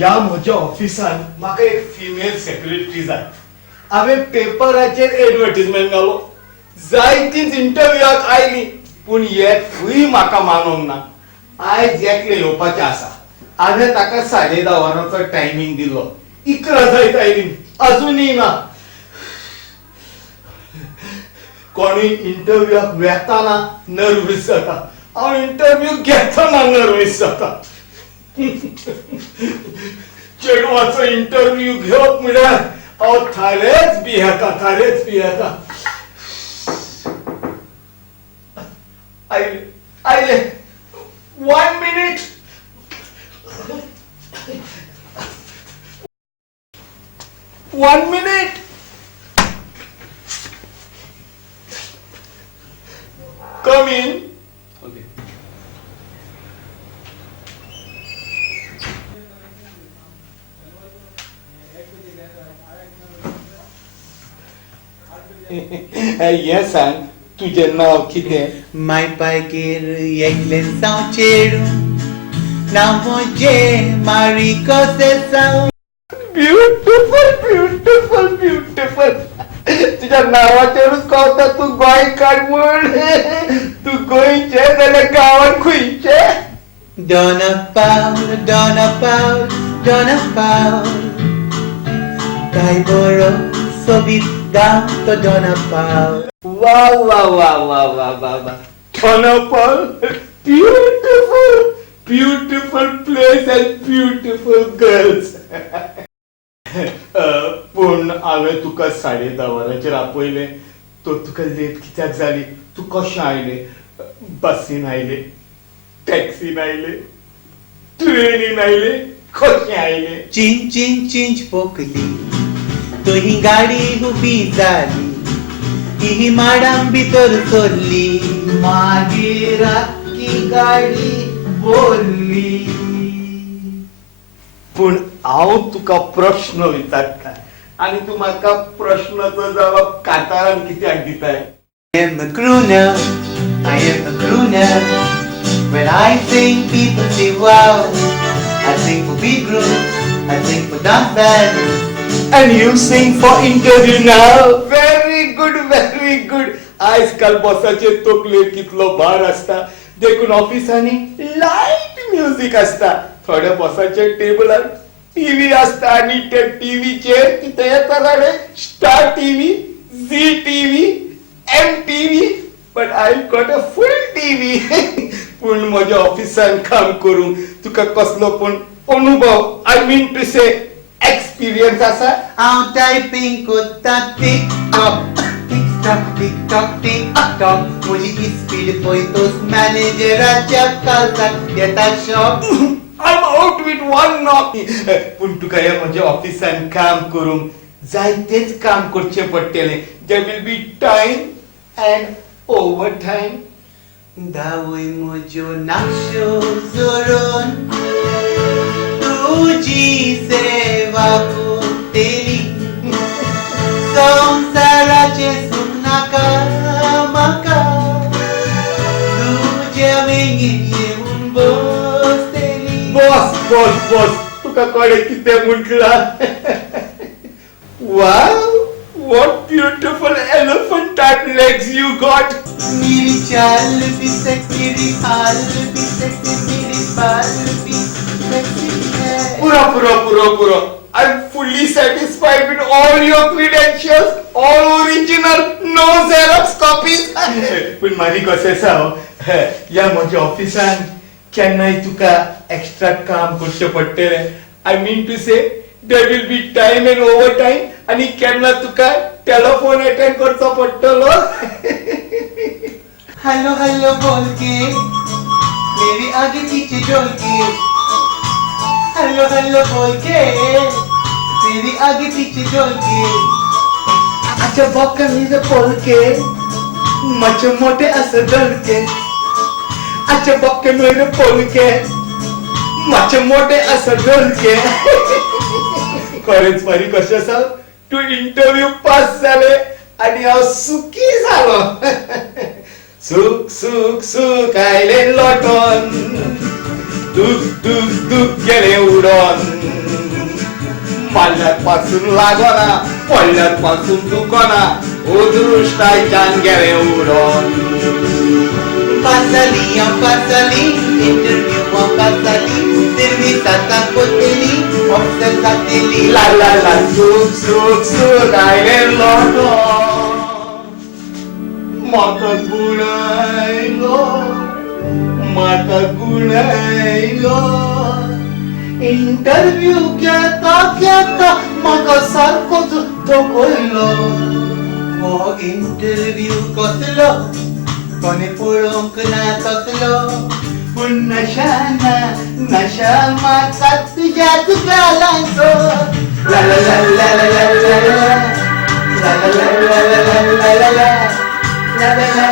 या म्हज्या ऑफिसान म्हाका एक फिमेल सेक्रेटरी जाय. हांवें पेपराचेर एडवर्टिजमेंट घालो, जायतींच इंटरव्यूक आयली, पूण एकूय म्हाका मानूंक ना. आयज एकले येवपाचें आसा. हांवें ताका 10:30 वरांचो टायमींग दिलो. 11 जायत आयली, अजुनूय ना. कोणूय इंटरव्यूक वेताना नर्वस जाता, हांव इंटरव्यू घेतना नर्वस जाता. चेडवाचो इंटरव्यू घेवप म्हळ्यार हांव थारेच भियेता. आयले 1 minute. Come in. Okay. Yes, सांग तुझें नाव कितें? माय पायगेर एकलें जावं चेडूं, नांव म्हजें मारिको सेसांव. ब्युटिफुल. तुझ्या नावाचेरूच कळटा तूं गोंयकार म्हूण. तूं गोंयचें जाल्यार गांवांत खंयचे? Dona Paul. काय बरो सोबीत गांव तो Dona Paul. वा. Paul. Beautiful place and beautiful girls. पूण हांवें तुका 10:30 वरांचेर आपयलें, तो तुका लेट कित्याक जाली? तूं कशें आयलें? बसीन आयलें, टॅक्सीन आयलें, ट्रेनीन आयलें, कशें आयलें? चिंच पोकली, तुही गाडी उबी जाली, ही माडां भितर सरली, मागीर आख्खी गाडी बोल्ली. पूण हांव तुका प्रश्न विचारता आनी तूं म्हाका प्रश्नाचो जवाब कातारान कित्याक दिताय? I am a grown-up. When I sing, people say wow. I sing for big groups, I sing for dance bands. And you sing for interview now? Very good. आजकाल बसाचे तकलेर कितलो भार आसता, देखून ऑफिसांनी लायट म्युझिक आसता. थोड्या बसाच्या टेबलार टीव्ही आसता आनी त्या टीव्हीचेर कितें येता जाणें? Star TV, Zee TV, MTV. But I've got a full TV. पूण म्हज्या ऑफिसान काम करूंक तुका कसलो पूण अनुभव, I mean to say experience आसा? हांव टायपिंग कोत्ता टिक-टॉक. म्हजी स्पीड पळयतोच मॅनेजराच्या काळजाक येता shock. I'm out with one knock. पूण तुका ह्या म्हज्या ऑफिसान काम करूंक जायतेच काम करचें पडटलें. There will be time and overtime. दावय म्हज्यो नाक्षो जोडून तुजी सेवा कोत्तेली, संवसाराचे सूख नाका म्हाका, तुज्या वेंगीन येवन बसतेली. बॉस तुका कोणें कितें म्हटलां? Wow, what beautiful elephant type legs you got. मेरी चाल भी सेक्सी, मेरी हाल भी सेक्सी, मेरी बाल भी सेक्सी है. Pura. I'm fully satisfied with all your credentials, all original, no Xerox copies. पण मारी कशें आसा? ह्या म्हज्या ऑफिसान केन्नाय तुका एक्स्ट्रा काम करचें पडटलें. I mean to say there will be time and overtime आनी केन्ना तुका टेलिफोन अटेंड करचो पडटलो. हेलो बोल के मेरी आगे पीछे डोल के, हेलो बोल के मेरी आगे पीछे डोल के. अच्छा बॉक्का मेरे बोल के मचे मोटे असं डल के. अच्छा बॉक्का मेरे बोल के मचे मोटे असं डल के. खरेंच मारी कशें आसा? तूं इंटरव्यू पास जाले आनी हांव सुखी जालो. सुख आयले लोटोन, दूख गेले उडोन. मारल्यापासून लागना पडल्यापासून दुखना उदृष्टायच्यान गेले udon Pasali, interview pasali, servizata coteli, observateli. La la la, suk, आयले लोटो म्हाका गुणायलो इंटरव्यू घेता म्हाका सारकोच धोकोयलो हो इंटरव्यू कसलो कोणी पळोवंक ना तसलो पूण नशा म्हाका तुज्याच गालांचो ला ला ला ला ला ला ला ला ला ला ला ला ला ला ला ला ला ला